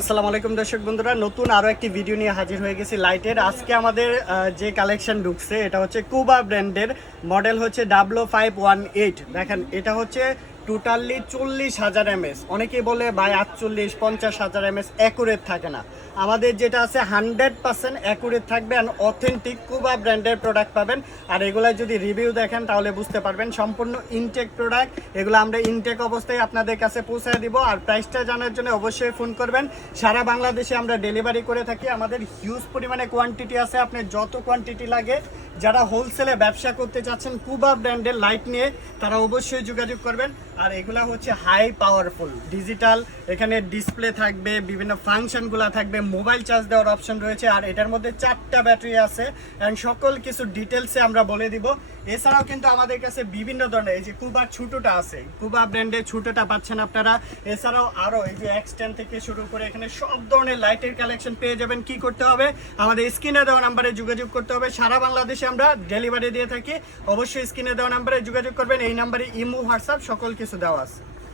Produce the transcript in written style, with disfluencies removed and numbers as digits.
আসসালামু আলাইকুম দর্শক বন্ধুরা, নতুন আরো একটি ভিডিও নিয়ে হাজির হয়ে গেছি লাইটের। আজকে আমাদের যে কালেকশন ঢুকছে এটা হচ্ছে কুবা ব্র্যান্ডের, মডেল হচ্ছে W518। দেখেন এটা হচ্ছে টোটালি 40,000 এমএস। অনেকেই বলে ভাই 48-50,000 এমএস অ্যাকুরেট থাকে না। আমাদের যেটা আছে 100% অ্যাকুরেট থাকবে, অ্যান্ড অথেন্টিক কুবা ব্র্যান্ডের প্রোডাক্ট পাবেন। আর এগুলা যদি রিভিউ দেখেন তাহলে বুঝতে পারবেন সম্পূর্ণ ইনটেক প্রোডাক্ট। এগুলো আমরা ইনটেক অবস্থায় আপনাদের কাছে পৌঁছায় দিব। আর প্রাইসটা জানার জন্য অবশ্যই ফোন করবেন। সারা বাংলাদেশে আমরা ডেলিভারি করে থাকি। আমাদের হিউজ পরিমাণে কোয়ান্টিটি আছে, আপনার যত কোয়ান্টিটি লাগে। যারা হোলসেলে ব্যবসা করতে চাচ্ছেন কুবা ব্র্যান্ডের লাইট নিয়ে, তারা অবশ্যই যোগাযোগ করবেন। আর এগুলা হচ্ছে হাই পাওয়ারফুল ডিজিটাল, এখানে ডিসপ্লে থাকবে, বিভিন্ন ফাংশনগুলো থাকবে, মোবাইল চার্জ দেওয়ার অপশন রয়েছে। আর এটার মধ্যে 4টা ব্যাটারি আছে, অ্যান্ড সকল কিছু ডিটেলসে আমরা বলে দিব। এছাড়াও কিন্তু আমাদের কাছে বিভিন্ন ধরনের, এই যে কুবার ছোটোটা আছে, কুবা ব্র্যান্ডের ছোটোটা পাচ্ছেন আপনারা। এছাড়াও আরও এই যে X10 থেকে শুরু করে এখানে সব ধরনের লাইটের কালেকশন পেয়ে যাবেন। কি করতে হবে? আমাদের স্ক্রিনে দেওয়া নাম্বারে যোগাযোগ করতে হবে। সারা বাংলাদেশে আমরা ডেলিভারি দিয়ে থাকি। অবশ্যই স্ক্রিনে দেওয়া নাম্বারে যোগাযোগ করবেন। এই নাম্বারে ইমো, হোয়াটসঅ্যাপ সকল কিছু দেওয়া আছে।